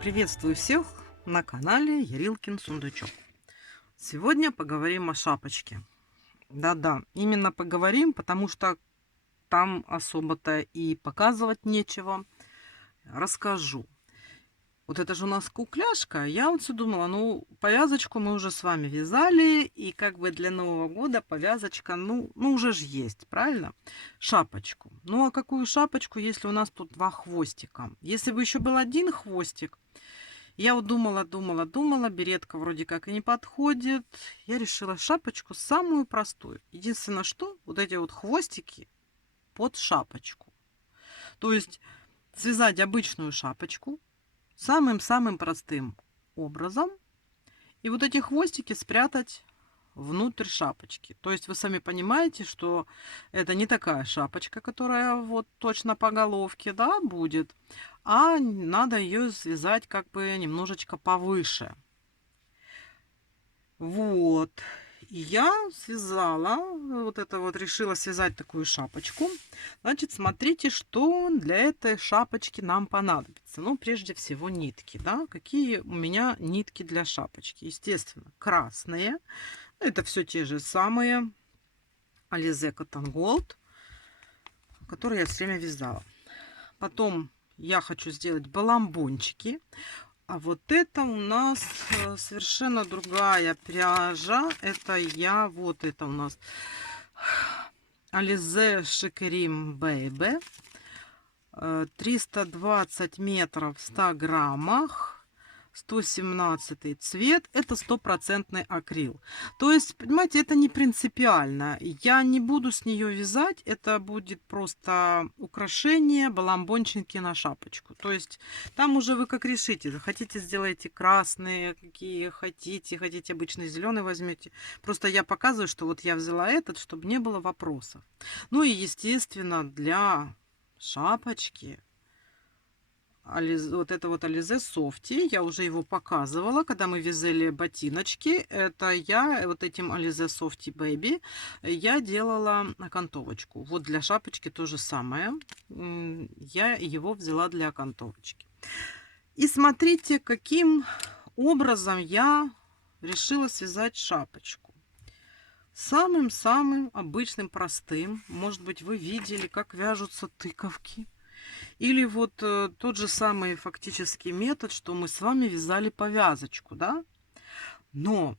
Приветствую всех на канале Ярилкин Сундучок. Сегодня поговорим о шапочке. Да-да, именно поговорим, потому что там особо-то и показывать нечего. Расскажу. Вот это же у нас кукляшка. Я вот все думала, ну, повязочку мы уже с вами вязали, и как бы для Нового года повязочка, ну уже ж есть, правильно? Шапочку. Ну, а какую шапочку, если у нас тут два хвостика? Если бы еще был один хвостик, я вот думала, беретка вроде как и не подходит. Я решила шапочку самую простую. Единственное, что вот эти вот хвостики под шапочку. То есть связать обычную шапочку самым-самым простым образом. И вот эти хвостики спрятать внутрь шапочки. То есть вы сами понимаете, что это не такая шапочка, которая вот точно по головке, да, будет, а надо ее связать как бы немножечко повыше. Вот. И я связала, вот это вот решила связать такую шапочку. Значит, смотрите, что для этой шапочки нам понадобится. Ну, прежде всего, нитки, да. Какие у меня нитки для шапочки? Естественно, красные. Это все те же самые Alize Cotton Gold, которые я все время вязала. Потом я хочу сделать баламбончики. А вот это у нас совершенно другая пряжа. Вот это у нас Alize Shikarim Baby. 320 метров в 100 граммах. 117 цвет. Это стопроцентный акрил. То есть, понимаете, это не принципиально. Я не буду с нее вязать. Это будет просто украшение, баламбончики на шапочку. То есть, там уже вы как решите. Хотите, сделайте красные, какие хотите. Хотите обычный зеленый возьмете. Просто я показываю, что вот я взяла этот, чтобы не было вопросов. Ну и, естественно, для шапочки вот это вот Alize Softy, я уже его показывала, когда мы вязали ботиночки. Это я вот этим Alize Softy Baby я делала окантовочку. Вот для шапочки то же самое. Я его взяла для окантовочки. И смотрите, каким образом я решила связать шапочку. Самым-самым обычным, простым. Может быть, вы видели, как вяжутся тыковки. Или вот тот же самый фактический метод, что мы с вами вязали повязочку, да? Но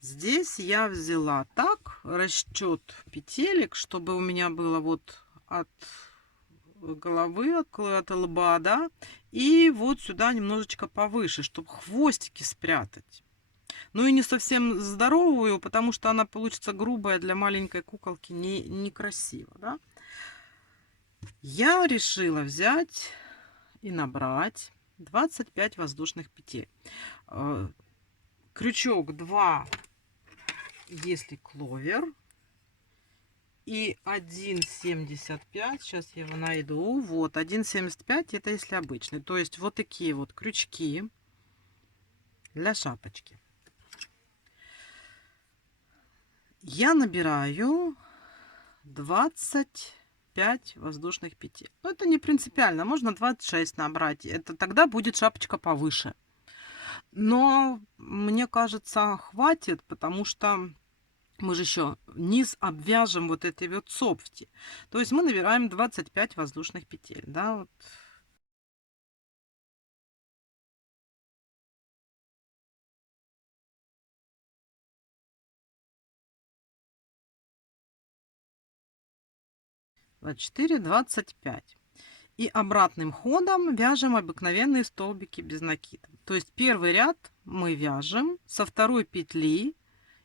здесь я взяла так расчет петелек, чтобы у меня было вот от головы, от лба, да, и вот сюда немножечко повыше, чтобы хвостики спрятать. Ну и не совсем здоровую, потому что она получится грубая для маленькой куколки, некрасиво, да? Я решила взять и набрать 25 воздушных петель. Крючок 2, если кловер, и 1,75. Сейчас я его найду. Вот 1,75 это если обычный. То есть вот такие вот крючки для шапочки. Я набираю 25 воздушных петель. Но это не принципиально. Можно 26 набрать. Это тогда будет шапочка повыше. Но мне кажется, хватит, потому что мы же еще низ обвяжем вот этой вот софти. То есть мы набираем 25 воздушных петель. Да, вот. Двадцать четыре, 25. И обратным ходом вяжем обыкновенные столбики без накида. То есть первый ряд мы вяжем со второй петли.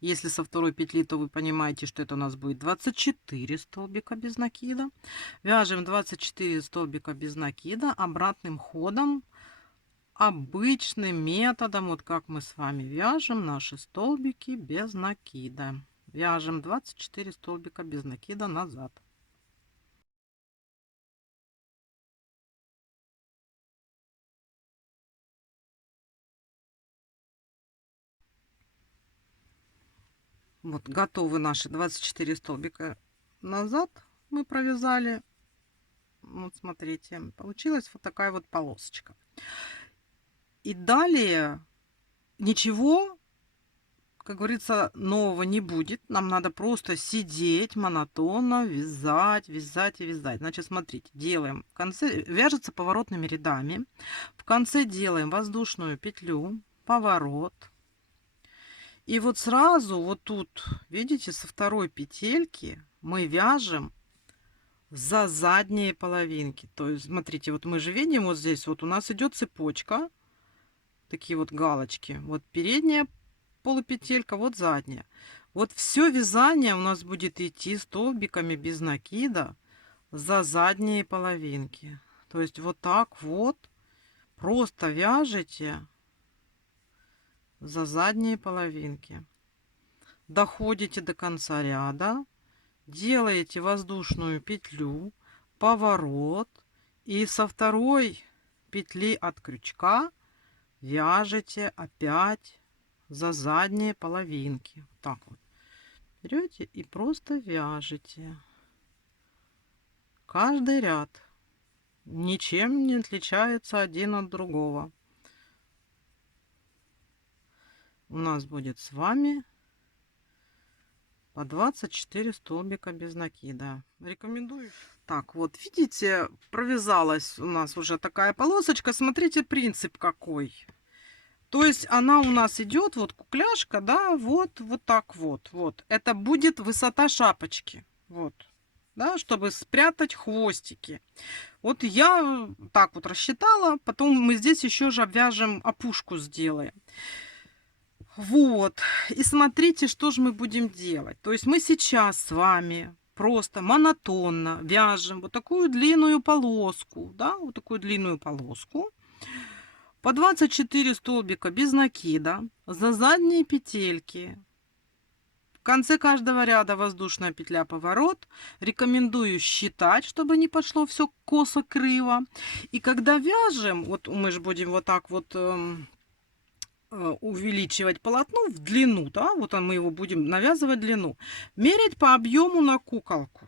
Если со второй петли, то вы понимаете, что это у нас будет 24 столбика без накида. Вяжем 24 столбика без накида обратным ходом, обычным методом, вот как мы с вами вяжем наши столбики без накида. Вяжем 24 столбика без накида назад. Вот готовы наши 24 столбика назад мы провязали. Вот смотрите, получилась вот такая вот полосочка. И далее ничего, как говорится, нового не будет. Нам надо просто сидеть монотонно, вязать, вязать и вязать. Значит, смотрите, делаем. В конце вяжется поворотными рядами. В конце делаем воздушную петлю, поворот. И вот сразу вот тут, видите, со второй петельки мы вяжем за задние половинки. То есть, смотрите, вот мы же видим вот здесь, вот у нас идет цепочка, такие вот галочки. Вот передняя полупетелька, вот задняя. Вот все вязание у нас будет идти столбиками без накида за задние половинки. То есть вот так вот просто вяжете за задние половинки. Доходите до конца ряда, делаете воздушную петлю, поворот, и со второй петли от крючка вяжете опять за задние половинки. Вот так вот берете и просто вяжете каждый ряд. Ничем не отличается один от другого. У нас будет с вами по 24 столбика без накида. Рекомендую. Так, вот видите, провязалась у нас уже такая полосочка. Смотрите, принцип какой. То есть она у нас идет, вот кукляшка, да, вот так вот. Вот. Это будет высота шапочки. Вот. Да, чтобы спрятать хвостики. Вот я так вот рассчитала. Потом мы здесь еще же обвяжем, опушку сделаем. Вот. И смотрите, что же мы будем делать. То есть мы сейчас с вами просто монотонно вяжем вот такую длинную полоску. Да, вот такую длинную полоску. По 24 столбика без накида за задние петельки. В конце каждого ряда воздушная петля, поворот. Рекомендую считать, чтобы не пошло все косо-криво. И когда вяжем, вот мы же будем вот так вот увеличивать полотно в длину, да, вот мы его будем навязывать длину, мерять по объему на куколку.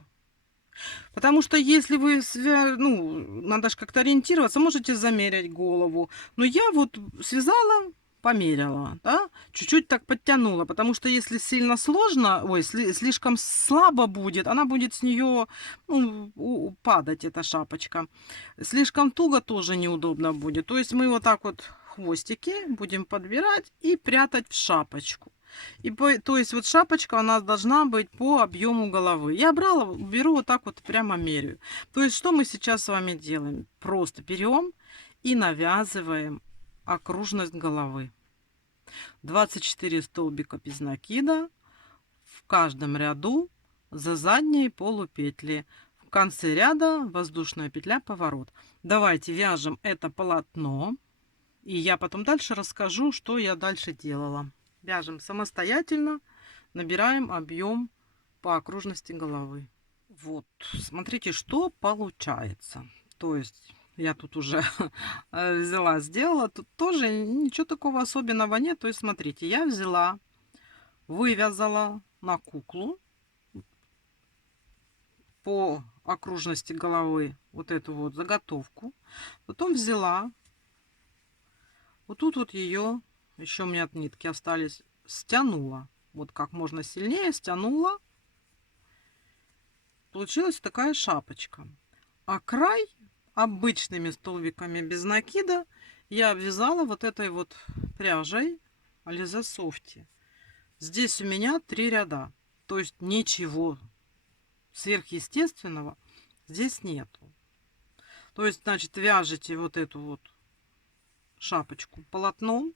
Потому что если вы, ну, надо же как-то ориентироваться, можете замерять голову. Но я вот связала, померила, да, чуть-чуть так подтянула, потому что если сильно сложно, ой, слишком слабо будет, она будет с нее, ну, падать, эта шапочка. Слишком туго тоже неудобно будет. То есть мы вот так вот хвостики будем подбирать и прятать в шапочку. И то есть вот шапочка у нас должна быть по объему головы. Я беру вот так вот, прямо меряю. То есть что мы сейчас с вами делаем? Просто берем и навязываем окружность головы. 24 столбика без накида в каждом ряду за задние полупетли. В конце ряда воздушная петля, поворот. Давайте вяжем это полотно. И я потом дальше расскажу, что я дальше делала. Вяжем самостоятельно, набираем объем по окружности головы. Вот, смотрите, что получается. То есть я тут уже взяла, сделала. Тут тоже ничего такого особенного нет. То есть смотрите, я взяла, вывязала на куклу по окружности головы вот эту вот заготовку. Потом взяла, вот тут вот ее, еще у меня от нитки остались, стянула. Вот как можно сильнее стянула. Получилась такая шапочка. А край обычными столбиками без накида я обвязала вот этой вот пряжей Alize Softy. Здесь у меня 3 ряда. То есть ничего сверхъестественного здесь нету. То есть, значит, вяжете вот эту вот шапочку полотном.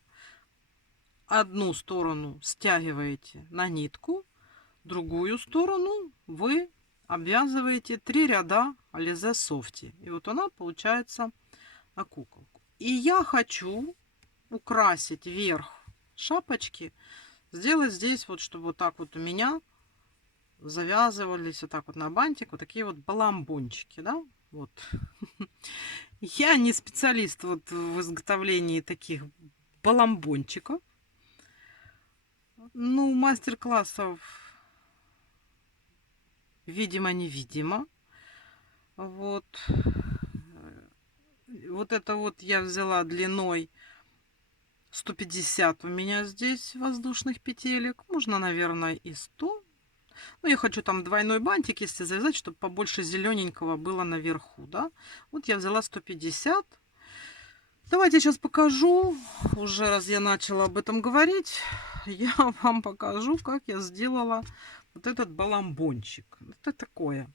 Одну сторону стягиваете на нитку, другую сторону вы обвязываете 3 ряда Alize Softy. И вот она получается на куколку. И я хочу украсить верх шапочки, сделать здесь вот, чтобы вот так вот у меня завязывались вот так вот на бантик вот такие вот баламбончики, да, вот. Я не специалист вот в изготовлении таких баламбончиков. Ну, мастер-классов, видимо-невидимо. Вот. Вот это вот я взяла длиной 150 у меня здесь воздушных петелек. Можно, наверное, и 100. Ну, я хочу там двойной бантик, если завязать, чтобы побольше зелененького было наверху, да. Вот я взяла 150. Давайте сейчас покажу. Уже раз я начала об этом говорить, я вам покажу, как я сделала вот этот баламбончик. Это такое.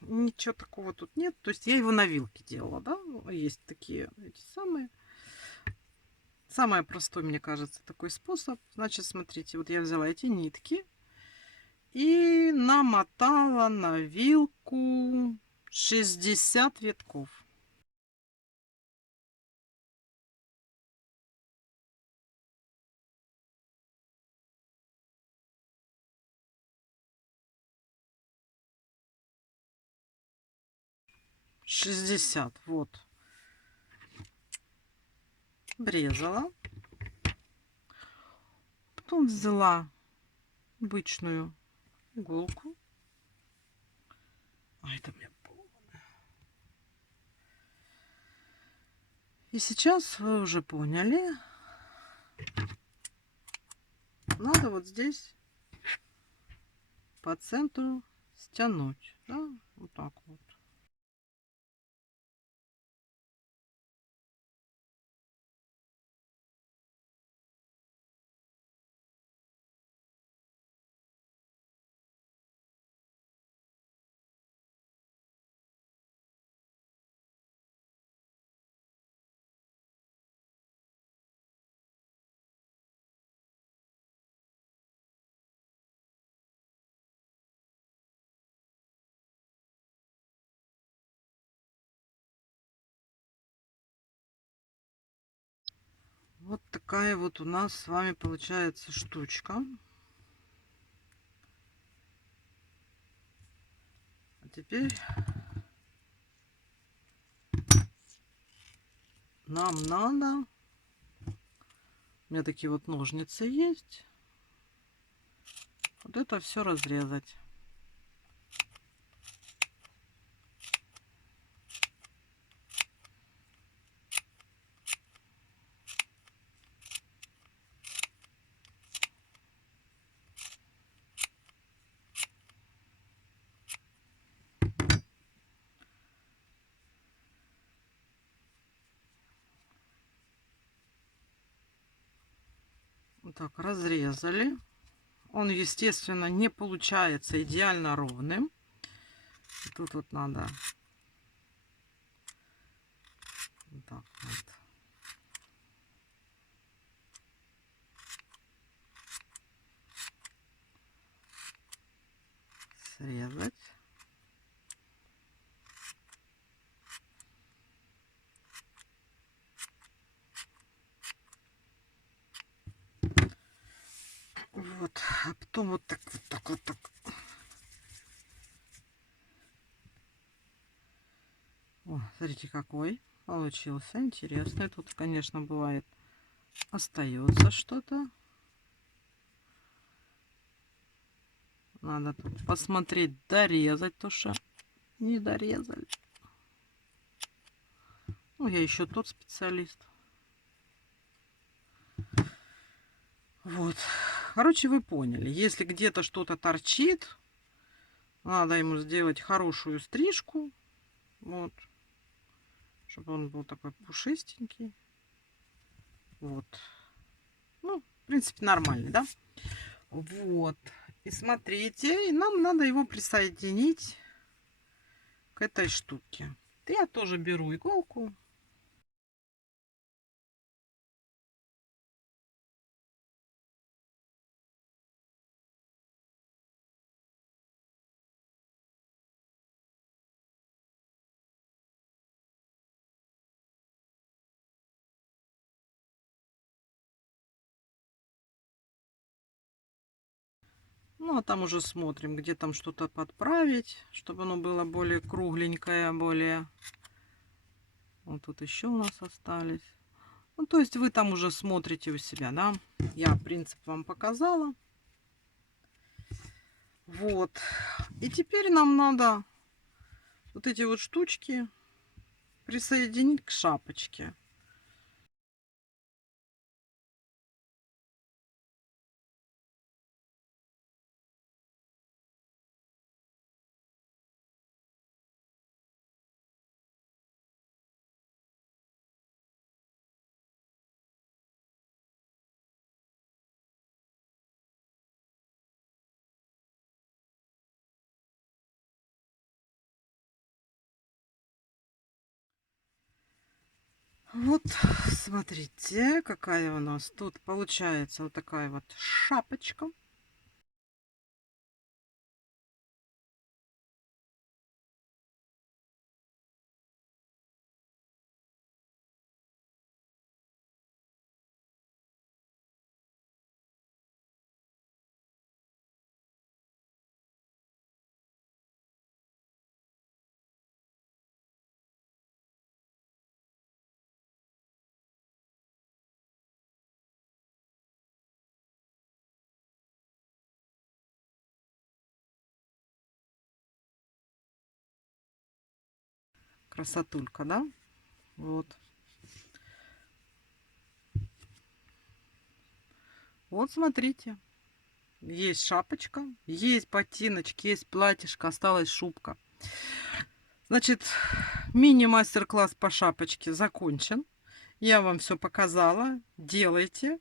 Ничего такого тут нет. То есть я его на вилке делала, да. Есть такие эти самые. Самый простой, мне кажется, такой способ. Значит, смотрите, вот я взяла эти нитки и намотала на вилку 60 витков. Вот. Обрезала. Потом взяла обычную иголку. А это у меня полная. И сейчас вы уже поняли, надо вот здесь по центру стянуть, да, вот так вот. Вот такая вот у нас с вами получается штучка. А теперь нам надо, у меня такие вот ножницы есть, вот это все разрезать. Вот так разрезали. Он, естественно, не получается идеально ровным. Тут вот надо вот так вот срезать. Вот, а потом вот так, вот так, вот так. О, смотрите, какой получился интересный. Тут, конечно, бывает остается что-то. Надо тут посмотреть, дорезать то, что не дорезали. Ну, я еще тот специалист. Вот. Короче, вы поняли. Если где-то что-то торчит, надо ему сделать хорошую стрижку. Вот. Чтобы он был такой пушистенький. Вот. Ну, в принципе, нормальный, да? Вот. И смотрите, и нам надо его присоединить к этой штуке. Я тоже беру иголку. Ну, а там уже смотрим, где там что-то подправить, чтобы оно было более кругленькое, более... Вот тут еще у нас остались. Ну, то есть вы там уже смотрите у себя, да? Я принцип вам показала. Вот. И теперь нам надо вот эти вот штучки присоединить к шапочке. Вот, смотрите, какая у нас тут получается вот такая вот шапочка. Красотулька, да? Вот. Вот, смотрите. Есть шапочка, есть ботиночки, есть платьишко, осталась шубка. Значит, мини-мастер-класс по шапочке закончен. Я вам все показала. Делайте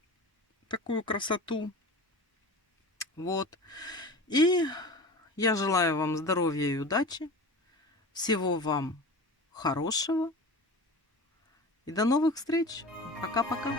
такую красоту. Вот. И я желаю вам здоровья и удачи. Всего вам хорошего. И до новых встреч. Пока-пока.